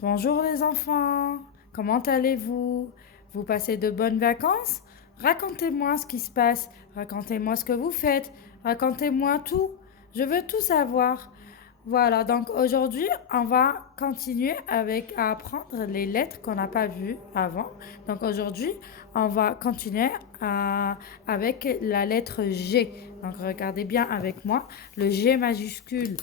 Bonjour les enfants, comment allez-vous? Vous passez de bonnes vacances? Racontez-moi ce qui se passe, racontez-moi ce que vous faites, racontez-moi tout. Je veux tout savoir. Voilà, donc aujourd'hui, on va continuer à apprendre les lettres qu'on n'a pas vues avant. Donc aujourd'hui, on va continuer avec la lettre G. Donc regardez bien avec moi, le G majuscule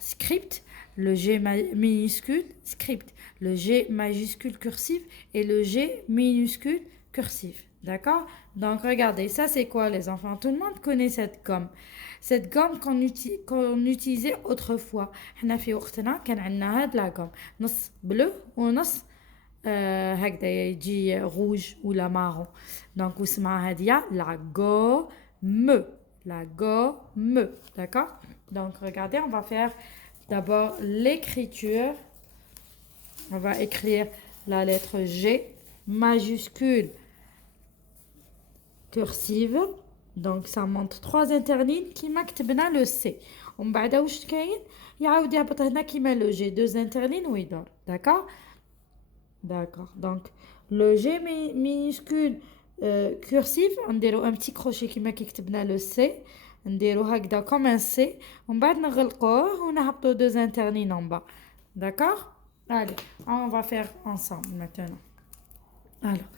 script, le G minuscule script, le G majuscule cursif et le G minuscule cursif. D'accord? Donc regardez, ça c'est quoi les enfants? Tout le monde connaît cette gomme. Cette gomme qu'on utilisait autrefois. احنا في وقتنا كان عندنا هاد لا gomme. نص bleu ونص هكذا يجي rouge ولا marron. Donc واسمها هادية la gomme. La gomme. D'accord? Donc regardez, on va faire d'abord l'écriture. On va écrire la lettre G majuscule cursive. Donc ça montre 3 interlignes كيما كتبنا le C. ومن بعد واش كاين يعاود يهبط هنا كيما le G 2 interlignes ويدور. D'accord? D'accord. Donc le G minuscule cursif نديرو un petit crochet كيما كي كتبنا le C. نديرو هكذا comme un C ومن بعد نغلقوه ونهبطو 2 interlignes en bas. D'accord? Allez, on va faire ensemble maintenant. Alors,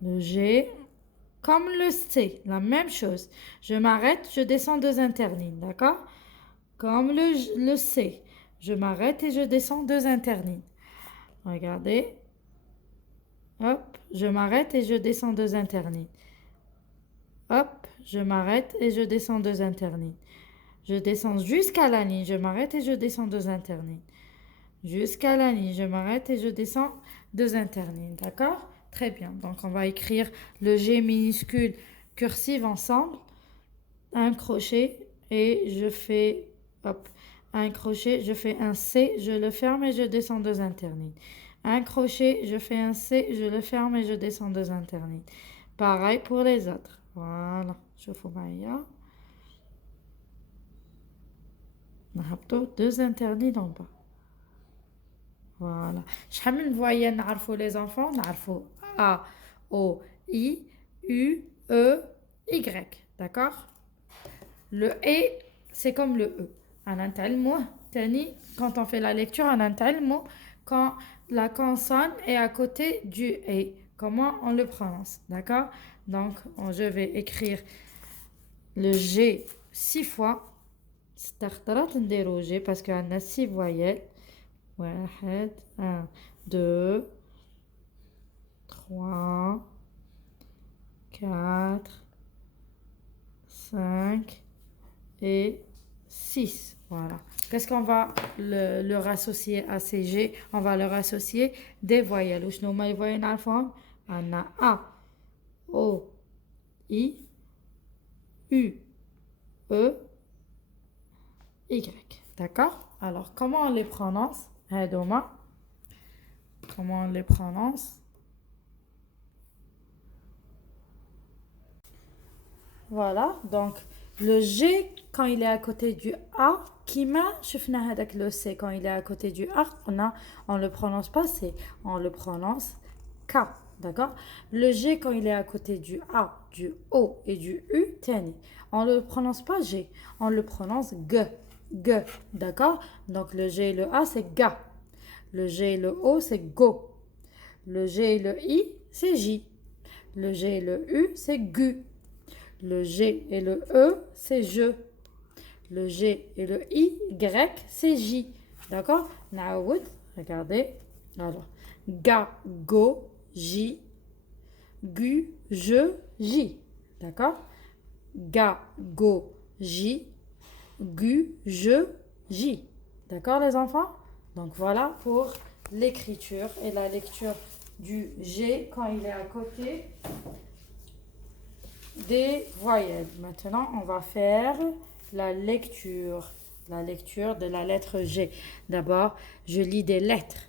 le G, comme le C, la même chose. Je m'arrête, je descends 2 interlignes, d'accord? Comme le C, je m'arrête et je descends 2 interlignes. Regardez. Hop, je m'arrête et je descends 2 interlignes. Hop, je m'arrête et je descends 2 interlignes. Je descends jusqu'à la ligne, je m'arrête et je descends 2 interlignes. Jusqu'à la ligne, je m'arrête et je descends 2 interlignes, d'accord? Très bien, donc on va écrire le G minuscule cursive ensemble, un crochet et je fais, hop, un crochet, je fais un C, je le ferme et je descends 2 interlignes. Un crochet, je fais un C, je le ferme et je descends 2 interlignes. Pareil pour les autres. Voilà, je fais معايا. نهبطو 2 interlignes en bas. Voilà. شحال من voyelles نعرفوا les enfants نعرفوا A, O, I, U, E, Y. D'accord? Le E, c'est comme le E. هنتعلموه تاني quand on fait la lecture هنتعلمو quand la consonne est à côté du E. Comment on le prononce. D'accord? Donc, je vais écrire le G 6 fois. ست خطرات نديرو G parce qu'il y a 6 voyelles. 1, 2, 3, 4, 5 et 6. Voilà. Qu'est-ce qu'on va leur associer à ces G? On va leur associer des voyelles. Ou sinon, les voyelles dans le fond, on a A, O, I, U, E, Y. D'accord? Alors, comment on les prononce? Aide-moi. Comment on les prononce? Voilà, donc le G quand il est à côté du A, كيما شفنا هذاك le C quand il est à côté du A, on le prononce pas C, on le prononce K, d'accord? Le G quand il est à côté du A, du O et du U, تاني, on le prononce pas G, on le prononce G, G, d'accord? Donc le G et le A c'est Ga, le G et le O c'est Go, le G et le I c'est J, le G et le U c'est Gu. Le G et le E, c'est je. Le G et le I, grec, c'est J. D'accord? Naoud, regardez. Alors, ga, go, J. Gu, je, J. D'accord? Ga, go, J. Gu, je, J. D'accord, les enfants? Donc, voilà pour l'écriture et la lecture du G quand il est à côté des voyelles. Maintenant, on va faire la lecture de la lettre G. D'abord, je lis des lettres.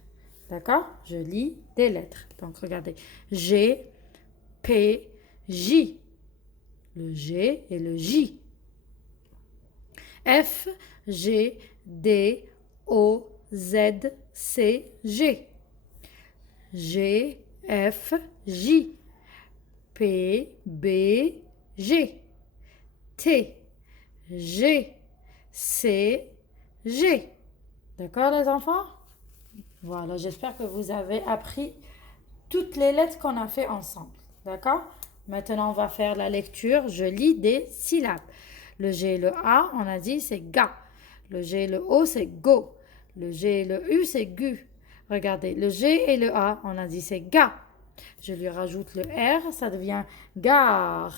D'accord? Je lis des lettres. Donc, regardez. G, P, J. Le G et le J. F, G, D, O, Z, C, G. G, F, J. P, B, G. T, G, C, G. D'accord les enfants? Voilà, j'espère que vous avez appris toutes les lettres qu'on a fait ensemble. D'accord? Maintenant, on va faire la lecture. Je lis des syllabes. Le G et le A, on a dit c'est ga. Le G et le O, c'est go. Le G et le U, c'est gu. Regardez, le G et le A, on a dit c'est ga. Je lui rajoute le R, ça devient gare.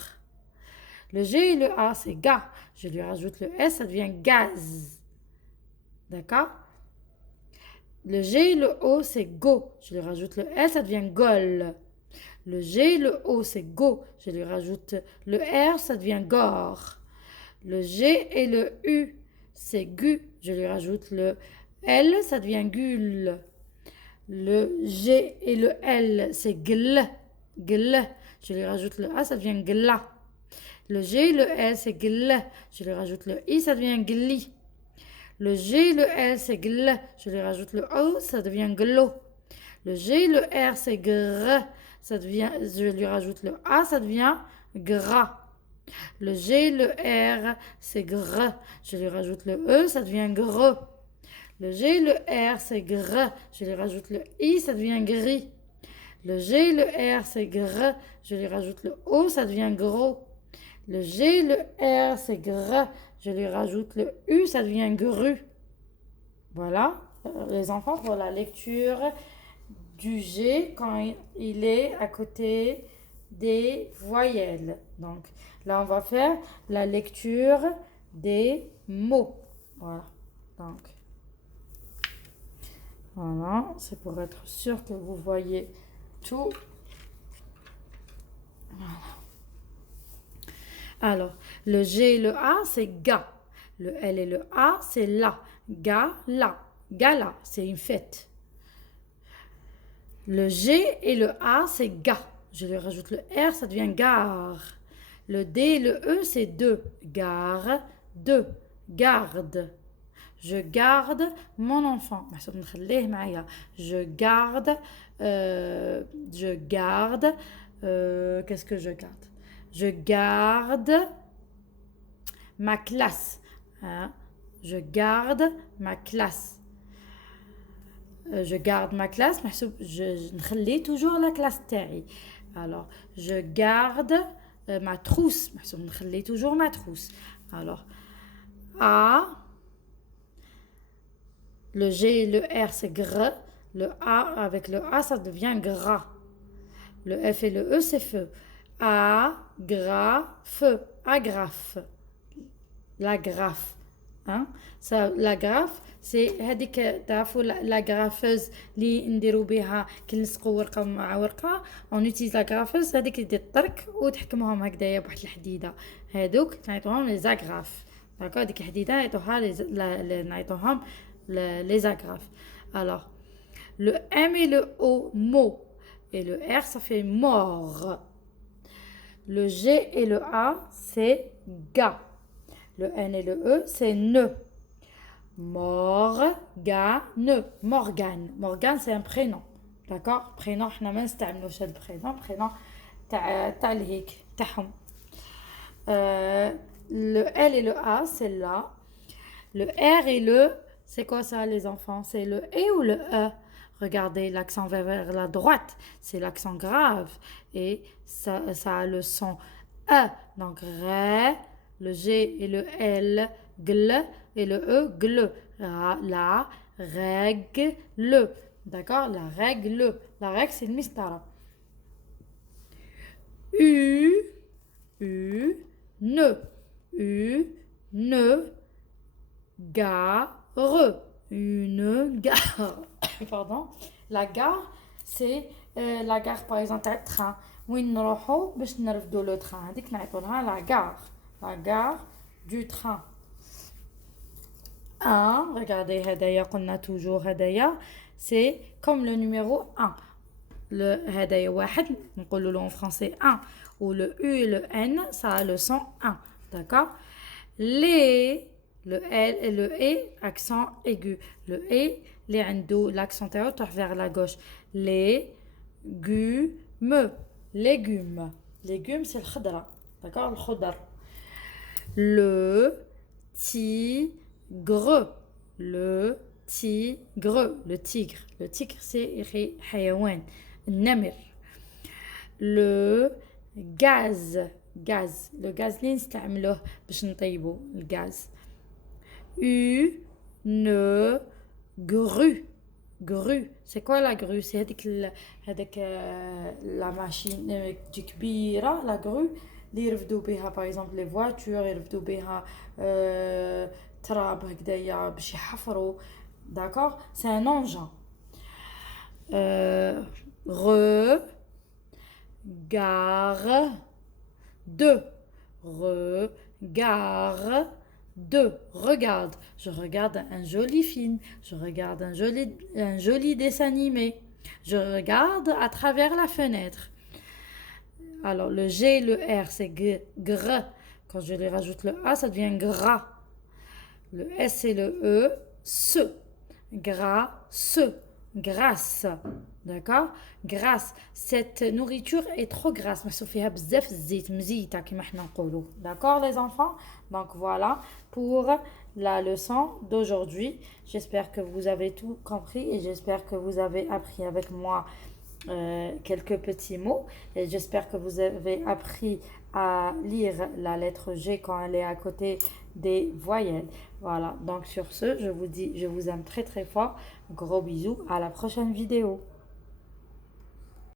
Le G et le A, c'est ga. Je lui rajoute le S, ça devient gaz. D'accord? Le G et le O, c'est go. Je lui rajoute le L, ça devient gol. Le G et le O, c'est go. Je lui rajoute le R, ça devient gore. Le G et le U, c'est gu. Je lui rajoute le L, ça devient gul. Le G et le L, c'est gl. Gl. Je lui rajoute le A, ça devient gla. Le G et le L, c'est gl. Je lui rajoute le I, ça devient gli. Le G et le L, c'est gl. Je lui rajoute le O, ça devient glo. Le G et le R, c'est gr. Je lui rajoute le A, ça devient gras. Le G et le R, c'est gr. Je lui rajoute le E, ça devient gros. Le G et le R, c'est gr. Je lui rajoute le I, ça devient gris. Le G et le R, c'est gr. Je lui rajoute le O, ça devient gros. Le G et le R, c'est gr. Je lui rajoute le U, ça devient gru. Voilà, les enfants, pour la lecture du G quand il est à côté des voyelles. Donc là, on va faire la lecture des mots. Voilà. Donc, voilà, c'est pour être sûr que vous voyez tout. Voilà. Alors, le G et le A, c'est ga. Le L et le A, c'est la. Ga-la. Gala, c'est une fête. Le G et le A, c'est ga. Je lui rajoute le R, ça devient gare. Le D et le E, c'est de. Gare, de. Garde. Je garde mon enfant. Je garde. Je garde. Qu'est-ce que je garde? Je garde ma classe. Hein? Je garde ma classe. Je garde ma classe. Je نخلي toujours la classe تاعي. Alors, je garde ma trousse. Je نخلي toujours ma trousse. Alors, A. Le G et le R, c'est gr. Le A, avec le A, ça devient gras. Le F et le E, c'est feu. Agrafe. Agrafe. L'agrafe. Hein? Ça, l'agrafe, c'est هذيك تعرفوا l'agrafeuse اللي نديروا بها كي نلصقوا ورقه مع ورقه اون يوتيليز l'agrafeuse هذيك اللي تطرك وتحكمهم هكذايا بواحد الحديده هذوك نعيطوهم لي زاغراف داكو هذيك الحديده نعيطوها نعيطوهم les agrafes. Alors, le M et le O, mot. Et le R, ça fait mort. Le G et le A, c'est ga. Le N et le E, c'est ne. Morgane. Morgane. Morgane, c'est un prénom. D'accord? Prénom, احنا ما نستعملوش هاد البرينون. Prénom تاع الهيك تاعهم. Le L et le A, c'est là. Le R et le... C'est quoi ça, les enfants? C'est le E ou le E? Regardez, l'accent vers la droite, c'est l'accent grave. Et ça a le son E. Donc, ré, le G et le L, gl, et le E, gle. La règle. D'accord? La règle. La règle, c'est le mistara. Ne. Gare. Une gare. Pardon. La gare, c'est la gare, par exemple, un train. وين نروحو باش نرفدو لو train. هذيك نعيطولها la gare. La gare du train. Regardez, هدايا قلنا toujours هدايا. C'est comme le numéro 1. Le هدايا واحد نقولوا له en français 1. Ou le U et le N, ça a le son 1. D'accord? Les Le L et le E, accent aigu. Le E, les عنده l'accent aigu vers la gauche. Légumes. Légumes. Légumes, c'est le khadra. D'accord? Le khudar. Le tigre. Le tigre. Le tigre. Le tigre, c'est حيوان. النمر. Le gaz. Gaz. Le gaz, اللي نستعملوه باش نطيبو الغاز. Une grue. Grue. C'est quoi la grue? C'est هذيك la machine كبيرة, la grue. اللي يرفدوا بها par exemple les voitures, يرفدوا بها تراب هكذايا باش يحفروا. D'accord? C'est un engin. Regarde. Regarde. Je regarde un joli film. Je regarde un joli dessin animé. Je regarde à travers la fenêtre. Alors, le G et le R, c'est gr. Quand je les rajoute le A, ça devient gras. Le S et le E, se. Grasse. Grasse. D'accord? Grasse. Cette nourriture est trop grasse. D'accord, les enfants? Donc voilà pour la leçon d'aujourd'hui. J'espère que vous avez tout compris et j'espère que vous avez appris avec moi quelques petits mots. Et j'espère que vous avez appris à lire la lettre G quand elle est à côté des voyelles. Voilà, donc sur ce, je vous dis, je vous aime très très fort. Gros bisous, à la prochaine vidéo.